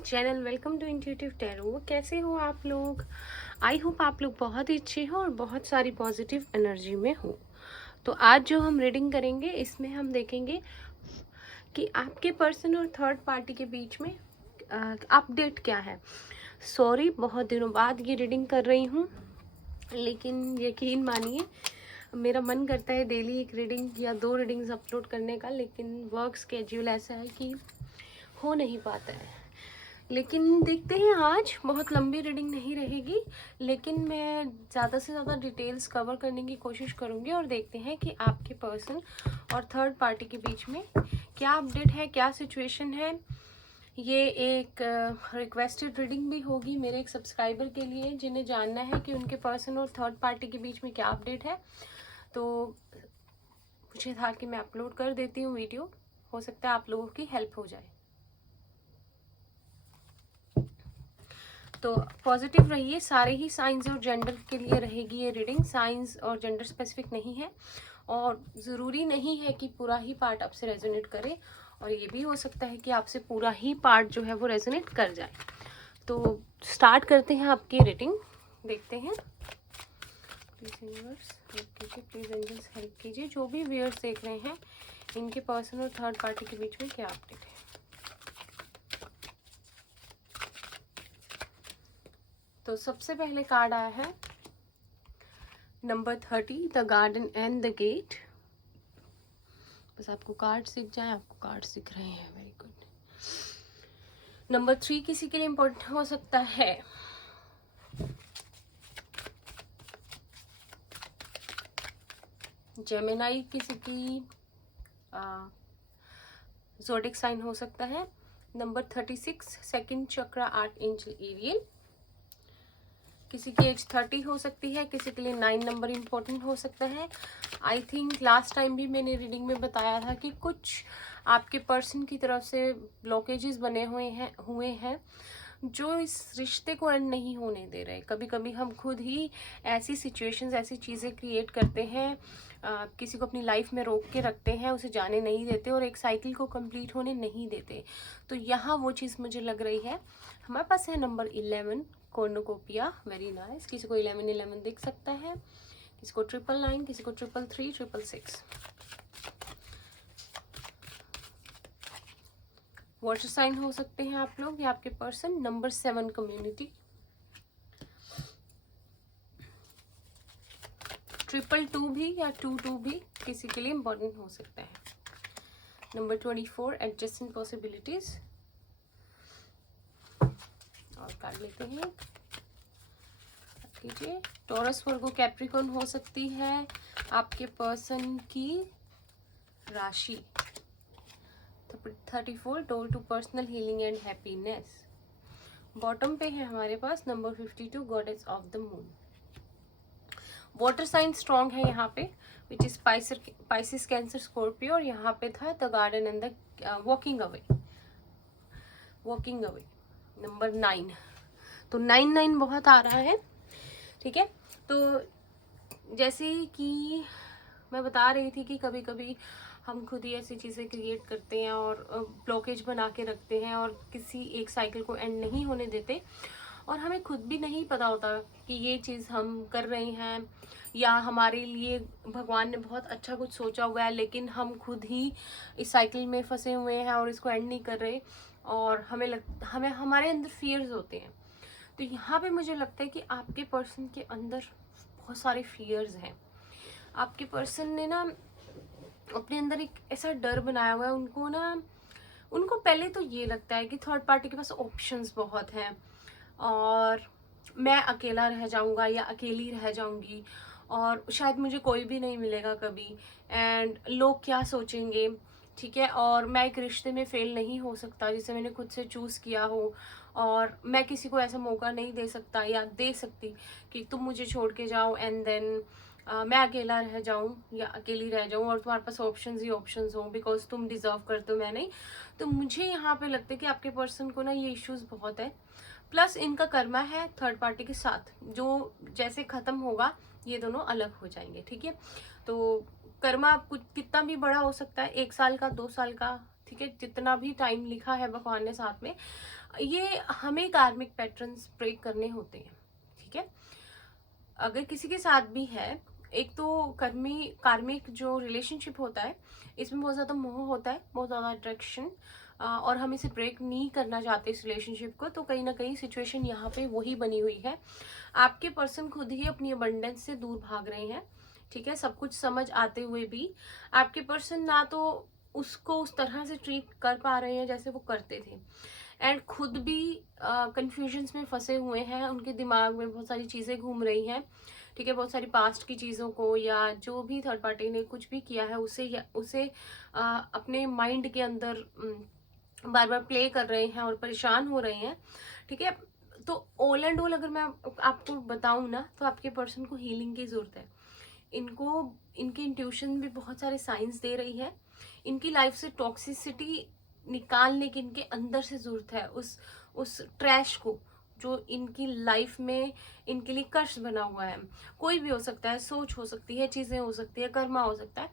Channel. Welcome to intuitive tarot. कैसे हो आप लोग? आई होप आप लोग बहुत ही अच्छे हो और बहुत सारी पॉजिटिव एनर्जी में हो। तो आज जो हम रीडिंग करेंगे इसमें हम देखेंगे कि आपके पर्सन और थर्ड पार्टी के बीच में अपडेट क्या है। सॉरी, बहुत दिनों बाद ये रीडिंग कर रही हूँ, लेकिन यकीन मानिए मेरा मन करता है डेली एक रीडिंग या 2 रीडिंग्स अपलोड करने का, लेकिन वर्क स्केड्यूल ऐसा है कि हो नहीं पाता है। लेकिन देखते हैं, आज बहुत लंबी रीडिंग नहीं रहेगी, लेकिन मैं ज़्यादा से ज़्यादा डिटेल्स कवर करने की कोशिश करूँगी और देखते हैं कि आपके पर्सन और थर्ड पार्टी के बीच में क्या अपडेट है, क्या सिचुएशन है। ये एक रिक्वेस्टेड रीडिंग भी होगी मेरे एक सब्सक्राइबर के लिए, जिन्हें जानना है कि उनके पर्सन और थर्ड पार्टी के बीच में क्या अपडेट है। तो मुझे था कि मैं अपलोड कर देती हूँ वीडियो, हो सकता है आप लोगों की हेल्प हो जाए। तो पॉजिटिव रहिए। सारे ही साइंस और जेंडर के लिए रहेगी ये रीडिंग, साइंस और जेंडर स्पेसिफिक नहीं है और ज़रूरी नहीं है कि पूरा ही पार्ट आपसे रेजोनेट करे, और ये भी हो सकता है कि आपसे पूरा ही पार्ट जो है वो रेजोनेट कर जाए। तो स्टार्ट करते हैं आपकी रीडिंग, देखते हैं। प्लीज़ यूनिवर्स हेल्प कीजिए, प्लीज़ एंजल्स हेल्प कीजिए। जो भी व्यूअर्स देख रहे हैं, इनके पर्सन और थर्ड पार्टी के बीच में क्या अपडेट है। तो सबसे पहले कार्ड आया है number 30, the garden and the gate. बस आपको कार्ड दिख जाए, आपको कार्ड दिख रहे हैं, वेरी गुड। नंबर 3 किसी के लिए इंपॉर्टेंट हो सकता है। जेमिनाई किसी की ज़ोडिक साइन हो सकता है। नंबर 36 सेकंड चक्रा आर्ट एंजल एरियल। किसी की एज 30 हो सकती है, किसी के लिए 9 नंबर इम्पोर्टेंट हो सकता है। आई थिंक लास्ट टाइम भी मैंने रीडिंग में बताया था कि कुछ आपके पर्सन की तरफ से ब्लॉकेजेस बने हुए हैं जो इस रिश्ते को एंड नहीं होने दे रहे। कभी कभी हम खुद ही ऐसी सिचुएशंस, ऐसी चीज़ें क्रिएट करते हैं, किसी को अपनी लाइफ में रोक के रखते हैं, उसे जाने नहीं देते और एक साइकिल को कंप्लीट होने नहीं देते। तो यहाँ वो चीज़ मुझे लग रही है। हमारे पास है नंबर 11 कॉर्नोकोपिया, वेरी नाइस। किसी को 1111 दिख सकता है, किसी को 999, किसी को 333, 666। वाटर साइन हो सकते हैं आप लोग या आपके पर्सन। Number 7 community. 222 भी या 22 भी किसी के लिए इम्पोर्टेंट हो सकता है। Number 24 adjusting possibilities. और कार्ड लेते हैं, कीजिए। टॉरस, वर्गो, कैप्रिकॉर्न हो सकती है आपके पर्सन की राशि। 34 door to personal healing and happiness. Bottom पे है हमारे पास number 52 goddess of the moon. Water sign strong है यहाँ पे, which is Pisces, Cancer, Scorpio. और यहाँ पे था the garden and the walking away. Number 9, तो 9 बहुत आ रहा है, ठीक है। तो जैसे कि मैं बता रही थी कि कभी कभी हम खुद ही ऐसी चीज़ें क्रिएट करते हैं और ब्लॉकेज बना के रखते हैं और किसी एक साइकिल को एंड नहीं होने देते, और हमें खुद भी नहीं पता होता कि ये चीज़ हम कर रहे हैं या हमारे लिए भगवान ने बहुत अच्छा कुछ सोचा हुआ है, लेकिन हम खुद ही इस साइकिल में फंसे हुए हैं और इसको एंड नहीं कर रहे, और हमें हमारे अंदर फियर्स होते हैं। तो यहाँ पे मुझे लगता है कि आपके पर्सन के अंदर बहुत सारे फियर्स हैं। आपके पर्सन ने ना अपने अंदर एक ऐसा डर बनाया हुआ है, उनको पहले तो ये लगता है कि थर्ड पार्टी के पास ऑप्शंस बहुत हैं और मैं अकेला रह जाऊंगा या अकेली रह जाऊंगी और शायद मुझे कोई भी नहीं मिलेगा कभी, एंड लोग क्या सोचेंगे, ठीक है। और मैं एक रिश्ते में फेल नहीं हो सकता जिसे मैंने खुद से चूज़ किया हो, और मैं किसी को ऐसा मौका नहीं दे सकता या दे सकती कि तुम मुझे छोड़ के जाओ एंड देन मैं अकेला रह जाऊं या अकेली रह जाऊं और तुम्हारे पास ऑप्शंस ही ऑप्शंस हो, बिकॉज तुम डिजर्व करते हो, मैं नहीं। तो मुझे यहाँ पे लगता है कि आपके पर्सन को ना ये इश्यूज बहुत है, प्लस इनका कर्मा है थर्ड पार्टी के साथ, जो जैसे खत्म होगा ये दोनों अलग हो जाएंगे, ठीक है। तो कर्मा कुछ कितना भी बड़ा हो सकता है, 1 साल का, 2 साल का, ठीक है, जितना भी टाइम लिखा है भगवान ने साथ में, ये हमें कार्मिक पैटर्न्स ब्रेक करने होते हैं। ठीक है, अगर किसी के साथ भी है, एक तो कार्मिक जो रिलेशनशिप होता है, इसमें बहुत ज़्यादा मोह होता है, बहुत ज़्यादा अट्रैक्शन, और हम इसे ब्रेक नहीं करना चाहते इस रिलेशनशिप को। तो कहीं ना कहीं सिचुएशन यहाँ पे वही बनी हुई है, आपके पर्सन खुद ही अपनी अबंडेंस से दूर भाग रहे हैं। ठीक है, सब कुछ समझ आते हुए भी आपके पर्सन ना तो उसको उस तरह से ट्रीट कर पा रहे हैं जैसे वो करते थे, एंड खुद भी कंफ्यूजन्स में फंसे हुए हैं, उनके दिमाग में बहुत सारी चीज़ें घूम रही हैं। ठीक है, बहुत सारी पास्ट की चीज़ों को या जो भी थर्ड पार्टी ने कुछ भी किया है उसे अपने माइंड के अंदर बार बार प्ले कर रहे हैं और परेशान हो रहे हैं। ठीक है, तो ऑल एंड ऑल अगर मैं आपको बताऊं ना, तो आपके पर्सन को हीलिंग की जरूरत है। इनकी इंट्यूशन भी बहुत सारे साइंस दे रही है। इनकी लाइफ से टॉक्सिसिटी निकालने की इनके अंदर से जरूरत है, उस ट्रैश को जो इनकी लाइफ में इनके लिए कर्ज बना हुआ है। कोई भी हो सकता है, सोच हो सकती है, चीजें हो सकती है, कर्मा हो सकता है।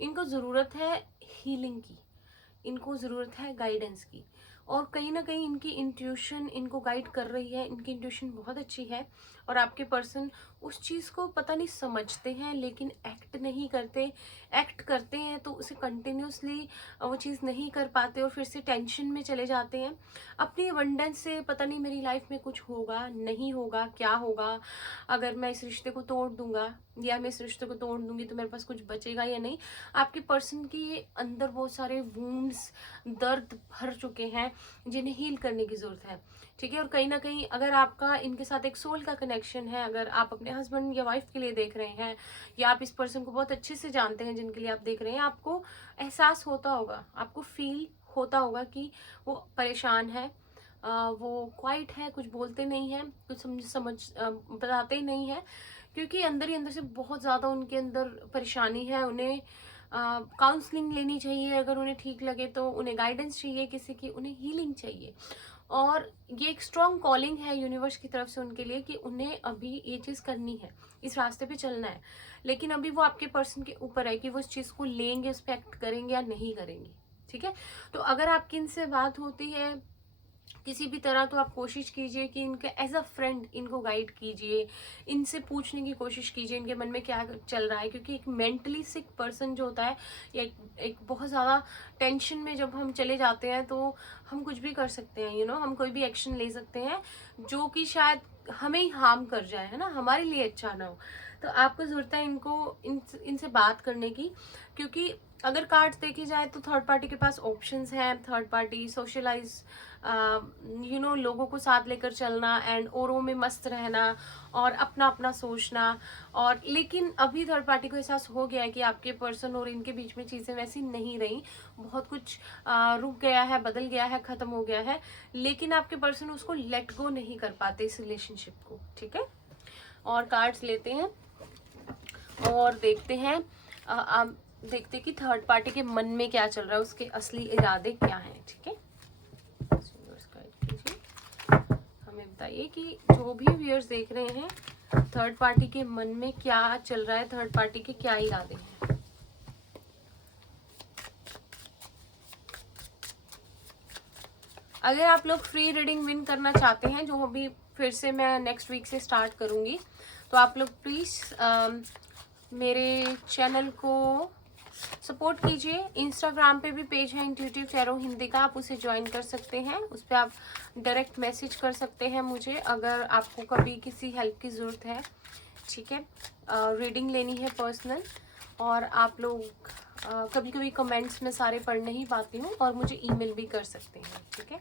इनको जरूरत है हीलिंग की, इनको ज़रूरत है गाइडेंस की, और कहीं ना कहीं इनकी इंट्यूशन इनको गाइड कर रही है। इनकी इंट्यूशन बहुत अच्छी है, और आपके पर्सन उस चीज़ को पता नहीं समझते हैं लेकिन एक्ट नहीं करते। एक्ट करते हैं तो उसे कंटिन्यूसली वो चीज़ नहीं कर पाते और फिर से टेंशन में चले जाते हैं अपनी अबंडेंस से। पता नहीं मेरी लाइफ में कुछ होगा, नहीं होगा, क्या होगा, अगर मैं इस रिश्ते को तोड़ दूंगा या मैं इस रिश्ते को तोड़ दूंगी तो मेरे पास कुछ बचेगा या नहीं। आपके पर्सन की अंदर बहुत सारे वूंड्स, दर्द भर चुके हैं जिन्हें हील करने की जरूरत है। ठीक है, और कहीं ना कहीं अगर आपका इनके साथ एक सोल का कनेक्शन है, अगर आप अपने हस्बैंड या वाइफ के लिए देख रहे हैं, या आप इस पर्सन को बहुत अच्छे से जानते हैं जिनके लिए आप देख रहे हैं, आपको एहसास होता होगा, आपको फील होता होगा कि वो परेशान है, वो क्वाइट है, कुछ बोलते नहीं है, कुछ समझ बताते ही नहीं है, क्योंकि अंदर ही अंदर से बहुत ज़्यादा उनके अंदर परेशानी है। उन्हें काउंसलिंग लेनी चाहिए, अगर उन्हें ठीक लगे तो उन्हें गाइडेंस चाहिए किसी की, उन्हें हीलिंग चाहिए। और ये एक स्ट्रॉन्ग कॉलिंग है यूनिवर्स की तरफ से उनके लिए कि उन्हें अभी ये चीज़ करनी है, इस रास्ते पे चलना है। लेकिन अभी वो आपके पर्सन के ऊपर है कि वो इस चीज़ को लेंगे, उस पर एक्ट करेंगे या नहीं करेंगे। ठीक है, तो अगर आपकी इनसे बात होती है किसी भी तरह, तो आप कोशिश कीजिए कि इनके एज अ फ्रेंड इनको गाइड कीजिए, इनसे पूछने की कोशिश कीजिए इनके मन में क्या चल रहा है। क्योंकि एक मेंटली सिक पर्सन जो होता है, या एक बहुत ज़्यादा टेंशन में जब हम चले जाते हैं तो हम कुछ भी कर सकते हैं, हम कोई भी एक्शन ले सकते हैं जो कि शायद हमें ही हार्म कर जाए, है ना, हमारे लिए अच्छा ना हो। तो आपको जरूरत है इनसे बात करने की, क्योंकि अगर कार्ड्स देखी जाए तो थर्ड पार्टी के पास ऑप्शंस हैं। थर्ड पार्टी सोशलाइज, लोगों को साथ लेकर चलना, एंड औरों में मस्त रहना और अपना अपना सोचना। और लेकिन अभी थर्ड पार्टी को एहसास हो गया है कि आपके पर्सन और इनके बीच में चीज़ें वैसी नहीं रही, बहुत कुछ रुक गया है, बदल गया है, ख़त्म हो गया है। लेकिन आपके पर्सन उसको लेट गो नहीं कर पाते, इस रिलेशनशिप को। ठीक है, और कार्ड्स लेते हैं और देखते हैं, देखते कि थर्ड पार्टी के मन में क्या चल रहा है, उसके असली इरादे क्या हैं। ठीक है, हमें बताइए कि जो भी व्यूअर्स देख रहे हैं, थर्ड पार्टी के मन में क्या चल रहा है, थर्ड पार्टी के क्या इरादे हैं। अगर आप लोग फ्री रीडिंग विन करना चाहते हैं, जो अभी फिर से मैं नेक्स्ट वीक से स्टार्ट करूंगी, तो आप लोग प्लीज़ मेरे चैनल को सपोर्ट कीजिए। इंस्टाग्राम पे भी पेज है इंट्यूटिव टैरो हिंदी का, आप उसे ज्वाइन कर सकते हैं। उस पर आप डायरेक्ट मैसेज कर सकते हैं मुझे अगर आपको कभी किसी हेल्प की ज़रूरत है। ठीक है, रीडिंग लेनी है पर्सनल। और आप लोग कभी कभी कमेंट्स में सारे पढ़ नहीं पाती हूँ, और मुझे ईमेल भी कर सकते हैं। ठीक है,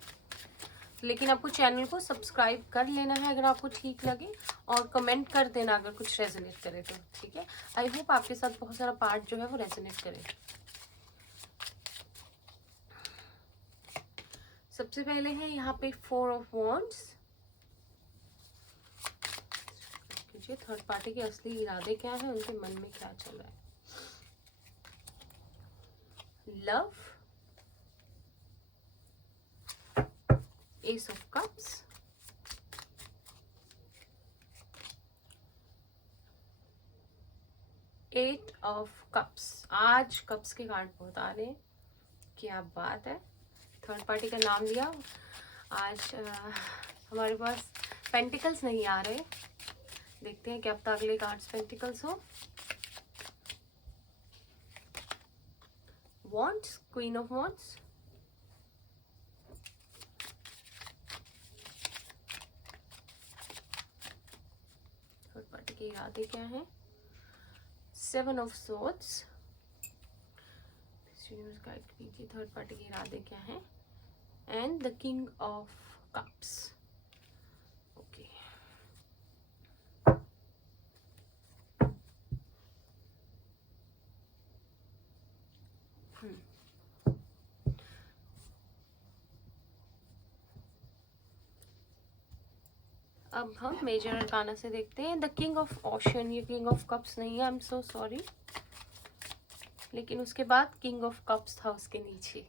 लेकिन आपको चैनल को सब्सक्राइब कर लेना है अगर आपको ठीक लगे, और कमेंट कर देना अगर कुछ रेजोनेट करे तो। ठीक है, आई होप आपके साथ बहुत सारा पार्ट जो है वो रेजोनेट करे। सबसे पहले है यहाँ पे 4 ऑफ वॉन्ड्स। थर्ड पार्टी के असली इरादे क्या है, उनके मन में क्या चल रहा है। Love, ace of cups, eight of cups. आज कप्स के कार्ड बहुत आ रहे हैं। क्या बात है, थर्ड पार्टी का नाम लिया। आज हमारे पास पेंटिकल्स नहीं आ रहे, देखते हैं क्या पता अगले कार्ड्स पेंटिकल्स हो। Wands, queen of wands, third party के इरादे क्या हैं। Seven of swords, universe guide कीजिए थर्ड पार्टी के इरादे क्या हैं। And the king of cups, okay. अब हम मेजर अरकाना से देखते हैं। द किंग ऑफ ओशन, ये किंग ऑफ कप्स नहीं है, आई एम सो सॉरी, लेकिन उसके बाद किंग ऑफ कप्स था उसके नीचे।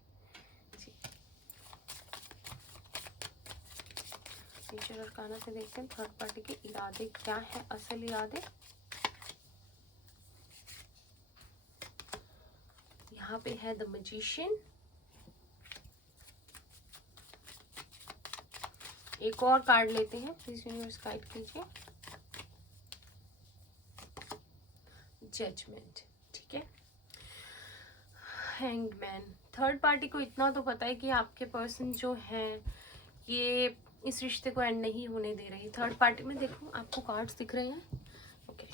मेजर अरकाना से देखते हैं थर्ड पार्टी के इरादे क्या है, असल इरादे। यहाँ पे है द मैजिशियन। एक और कार्ड लेते हैं, प्लीज यूनिवर्स गाइड कीजिए। जजमेंट, ठीक है। हैंग्ड मैन, थर्ड पार्टी को इतना तो पता है कि आपके पर्सन जो है ये इस रिश्ते को एंड नहीं होने दे रही। थर्ड पार्टी में देखो आपको कार्ड्स दिख रहे हैं, ओके।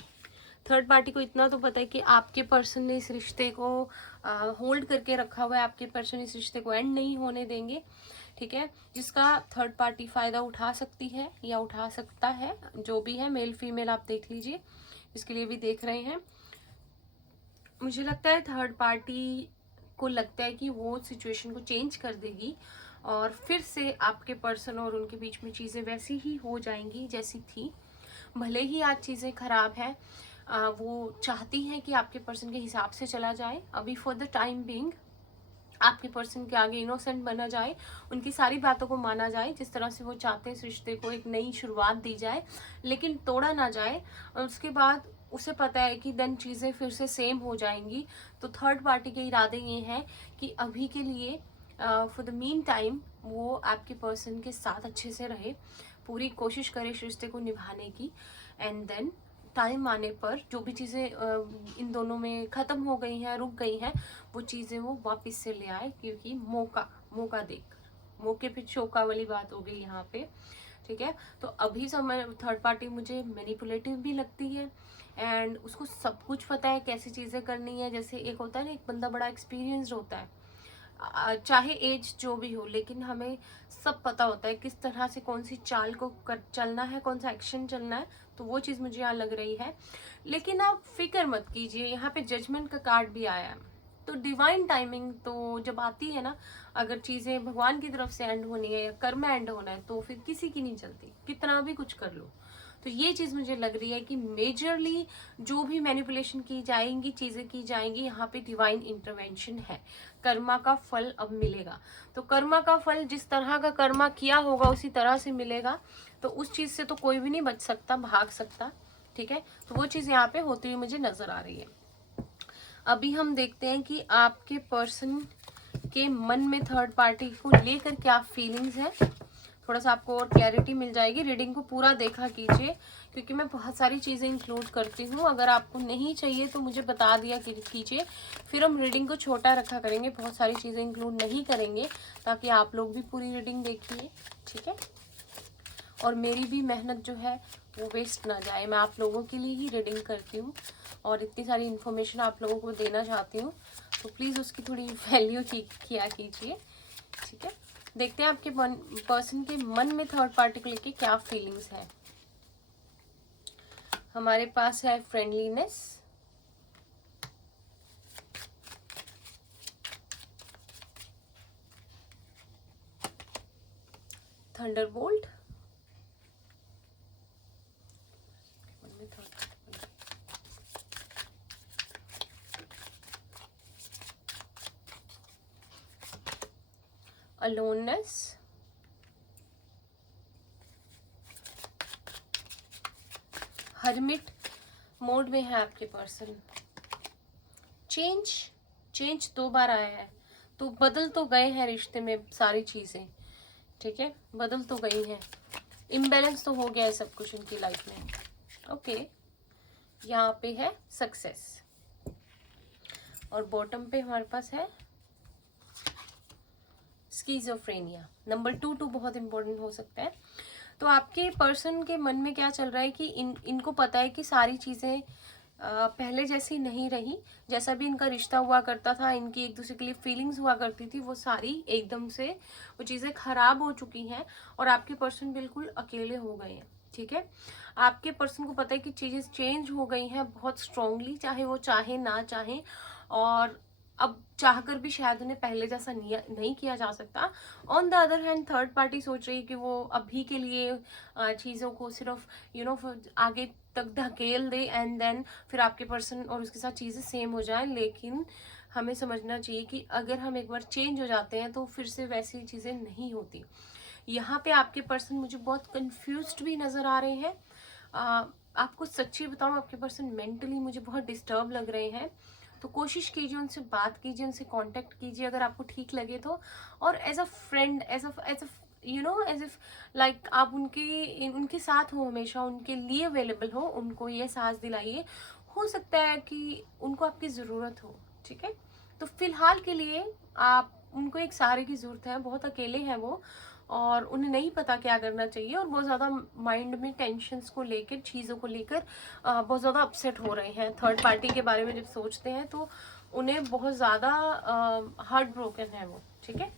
थर्ड पार्टी को इतना तो पता है कि आपके पर्सन ने इस रिश्ते को होल्ड करके रखा हुआ है, आपके पर्सन इस रिश्ते को एंड नहीं होने देंगे, ठीक है। जिसका थर्ड पार्टी फायदा उठा सकती है या उठा सकता है, जो भी है, मेल फीमेल आप देख लीजिए, इसके लिए भी देख रहे हैं। मुझे लगता है थर्ड पार्टी को लगता है कि वो सिचुएशन को चेंज कर देगी और फिर से आपके पर्सन और उनके बीच में चीज़ें वैसी ही हो जाएंगी जैसी थी। भले ही आज चीज़ें खराब हैं, वो चाहती हैं कि आपके पर्सन के हिसाब से चला जाए। अभी फॉर द टाइम बीइंग आपके पर्सन के आगे इनोसेंट बना जाए, उनकी सारी बातों को माना जाए, जिस तरह से वो चाहते हैं इस रिश्ते को एक नई शुरुआत दी जाए, लेकिन तोड़ा ना जाए। और उसके बाद उसे पता है कि देन चीज़ें फिर से सेम हो जाएंगी। तो थर्ड पार्टी के इरादे ये हैं कि अभी के लिए फॉर द मीन टाइम वो आपके पर्सन के साथ अच्छे से रहे, पूरी कोशिश करे इस रिश्ते को निभाने की। एंड देन टाइम आने पर जो भी चीज़ें इन दोनों में ख़त्म हो गई हैं, रुक गई हैं, वो चीज़ें वो वापस से ले आए, क्योंकि मौका देकर, मौके पे चौका वाली बात हो गई यहाँ पे, ठीक है। तो अभी समय थर्ड पार्टी मुझे मैनिपुलेटिव भी लगती है एंड उसको सब कुछ पता है कैसी चीज़ें करनी है। जैसे एक होता है ना, एक बंदा बड़ा एक्सपीरियंस्ड होता है, चाहे एज जो भी हो, लेकिन हमें सब पता होता है किस तरह से कौन सी चाल को चलना है, कौन सा एक्शन चलना है। तो वो चीज़ मुझे यहाँ लग रही है। लेकिन आप फिक्र मत कीजिए, यहाँ पे जजमेंट का कार्ड भी आया है। तो डिवाइन टाइमिंग तो जब आती है ना, अगर चीज़ें भगवान की तरफ से एंड होनी है या कर्म एंड होना है, तो फिर किसी की नहीं चलती, कितना भी कुछ कर लो। तो ये चीज़ मुझे लग रही है कि मेजरली जो भी मैनिपुलेशन की जाएंगी, चीज़ें की जाएंगी, यहाँ पे डिवाइन इंटरवेंशन है। कर्मा का फल अब मिलेगा। तो कर्मा का फल, जिस तरह का कर्मा किया होगा उसी तरह से मिलेगा। तो उस चीज़ से तो कोई भी नहीं बच सकता, भाग सकता, ठीक है। तो वो चीज़ यहाँ पे होती हुई मुझे नजर आ रही है। अभी हम देखते हैं कि आपके पर्सन के मन में थर्ड पार्टी को लेकर क्या फीलिंग्स है। थोड़ा सा आपको और क्लैरिटी मिल जाएगी। रीडिंग को पूरा देखा कीजिए, क्योंकि मैं बहुत सारी चीज़ें इंक्लूड करती हूँ। अगर आपको नहीं चाहिए तो मुझे बता दिया कीजिए, फिर हम रीडिंग को छोटा रखा करेंगे, बहुत सारी चीज़ें इंक्लूड नहीं करेंगे, ताकि आप लोग भी पूरी रीडिंग देखिए, ठीक है। और मेरी भी मेहनत जो है वो वेस्ट ना जाए। मैं आप लोगों के लिए ही रीडिंग करती हूँ और इतनी सारी इन्फॉर्मेशन आप लोगों को देना चाहती हूँ, तो प्लीज़ उसकी थोड़ी वैल्यू किया कीजिए, ठीक है। देखते हैं आपके पर्सन के मन में थर्ड पार्टी को लेके क्या फीलिंग्स है। हमारे पास है friendliness, Thunderbolt, aloneness, hermit mode में है आपके पर्सन, चेंज 2 बार आया है। तो बदल तो गए हैं रिश्ते में सारी चीज़ें, ठीक है, बदल तो गई हैं, इम्बैलेंस तो हो गया है सब कुछ उनकी लाइफ में। ओके, यहाँ पे है सक्सेस और बॉटम पे हमारे पास है स्किज़ोफ्रेनिया। नंबर 2 बहुत इंपॉर्टेंट हो सकता है। तो आपके पर्सन के मन में क्या चल रहा है कि इनको पता है कि सारी चीज़ें पहले जैसी नहीं रही, जैसा भी इनका रिश्ता हुआ करता था, इनकी एक दूसरे के लिए फीलिंग्स हुआ करती थी, वो सारी एकदम से वो चीज़ें खराब हो चुकी हैं और आपके पर्सन बिल्कुल अकेले हो गए हैं, ठीक है। आपके पर्सन को पता है कि चीज़ें चेंज हो गई हैं बहुत स्ट्रांगली, चाहे वो चाहे ना चाहे, और अब चाहकर भी शायद उन्हें पहले जैसा नहीं किया जा सकता। On the other hand third party सोच रही है कि वो अभी के लिए चीज़ों को सिर्फ आगे तक धकेल दे एंड देन फिर आपके पर्सन और उसके साथ चीज़ें सेम हो जाएं। लेकिन हमें समझना चाहिए कि अगर हम एक बार चेंज हो जाते हैं तो फिर से वैसी चीज़ें नहीं होती। यहाँ पे आपके पर्सन मुझे बहुत कंफ्यूज्ड भी नज़र आ रहे हैं। आपको सच्ची बताऊँ, आपके पर्सन मेंटली मुझे बहुत डिस्टर्ब लग रहे हैं। तो कोशिश कीजिए, उनसे बात कीजिए, उनसे कांटेक्ट कीजिए अगर आपको ठीक लगे तो, और as a friend, as if like आप उनके साथ हो, हमेशा उनके लिए अवेलेबल हो, उनको ये एहसास दिलाइए। हो सकता है कि उनको आपकी ज़रूरत हो, ठीक है। तो फिलहाल के लिए आप उनको एक सहारे की ज़रूरत है, बहुत अकेले हैं वो और उन्हें नहीं पता क्या करना चाहिए और बहुत ज़्यादा माइंड में टेंशन्स को लेकर, चीज़ों को लेकर बहुत ज़्यादा अपसेट हो रहे हैं। थर्ड पार्टी के बारे में जब सोचते हैं तो उन्हें बहुत ज़्यादा हार्ट ब्रोकन है वो, ठीक है।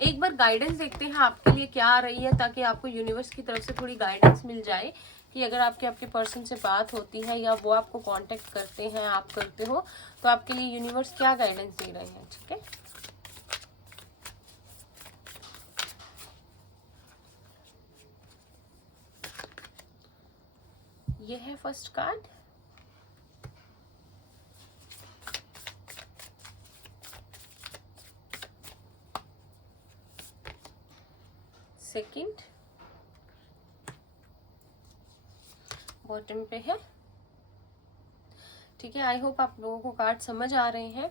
एक बार गाइडेंस देखते हैं आपके लिए क्या आ रही है, ताकि आपको यूनिवर्स की तरफ से थोड़ी गाइडेंस मिल जाए कि अगर आपके पर्सन से बात होती है या वो आपको कांटेक्ट करते हैं, आप करते हो, तो आपके लिए यूनिवर्स क्या गाइडेंस दे रहे हैं, ठीक है। ये है फर्स्ट कार्ड, सेकंड, बॉटम पे है, ठीक है। आई होप आप लोगों को कार्ड समझ आ रहे हैं।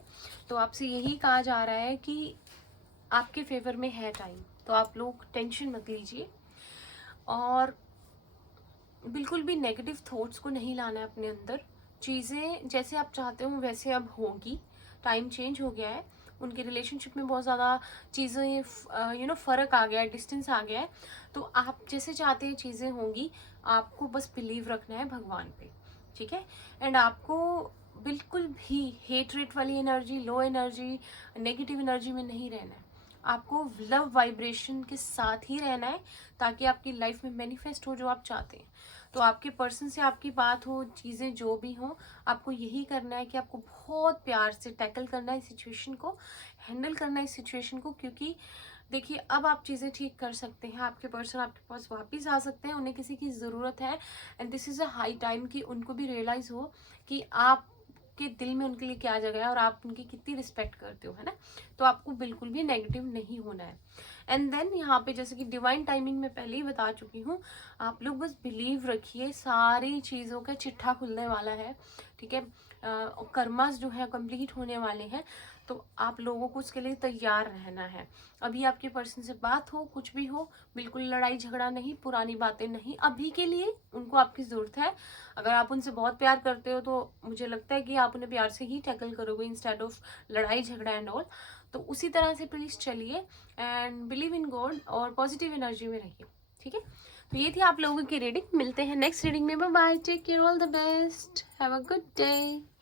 तो आपसे यही कहा जा रहा है कि आपके फेवर में है टाइम, तो आप लोग टेंशन मत लीजिए और बिल्कुल भी नेगेटिव थॉट्स को नहीं लाना है अपने अंदर। चीज़ें जैसे आप चाहते हो वैसे अब होगी, टाइम चेंज हो गया है, उनके रिलेशनशिप में बहुत ज़्यादा चीज़ें फ़र्क आ गया है, डिस्टेंस आ गया है। तो आप जैसे चाहते हैं चीज़ें होंगी, आपको बस बिलीव रखना है भगवान पे, ठीक है। एंड आपको बिल्कुल भी हेट वाली energy, low energy, negative energy में नहीं रहना है। आपको लव वाइब्रेशन के साथ ही रहना है, ताकि आपकी लाइफ में मैनिफेस्ट हो जो आप चाहते हैं। तो आपके पर्सन से आपकी बात हो, चीज़ें जो भी हो, आपको यही करना है कि आपको बहुत प्यार से टैकल करना है इस सिचुएशन को, हैंडल करना है इस सिचुएशन को। क्योंकि देखिए, अब आप चीज़ें ठीक कर सकते हैं, आपके पर्सन आपके पास वापस आ सकते हैं, उन्हें किसी की ज़रूरत है। And this is a high time कि उनको भी रियलाइज़ हो कि आप के दिल में उनके लिए क्या जगह है और आप उनकी कितनी रिस्पेक्ट करते हो, है ना। तो आपको बिल्कुल भी नेगेटिव नहीं होना है। एंड देन यहाँ पे जैसे कि डिवाइन टाइमिंग में पहले ही बता चुकी हूँ, आप लोग बस बिलीव रखिए, सारी चीज़ों का चिट्ठा खुलने वाला है, ठीक है। कर्मास जो है कंप्लीट होने वाले हैं, तो आप लोगों को उसके लिए तैयार रहना है। अभी आपके पर्सन से बात हो, कुछ भी हो, बिल्कुल लड़ाई झगड़ा नहीं, पुरानी बातें नहीं, अभी के लिए उनको आपकी ज़रूरत है। अगर आप उनसे बहुत प्यार करते हो तो मुझे लगता है कि आप उन्हें प्यार से ही टैकल करोगे इंस्टेड ऑफ लड़ाई झगड़ा एंड ऑल। तो उसी तरह से प्लीज़ चलिए एंड बिलीव इन गॉड और पॉजिटिव एनर्जी में रहिए, ठीक है। तो ये थी आप लोगों की रीडिंग। मिलते हैं नेक्स्ट रीडिंग में। Bye bye, take care, all the best, have a good day.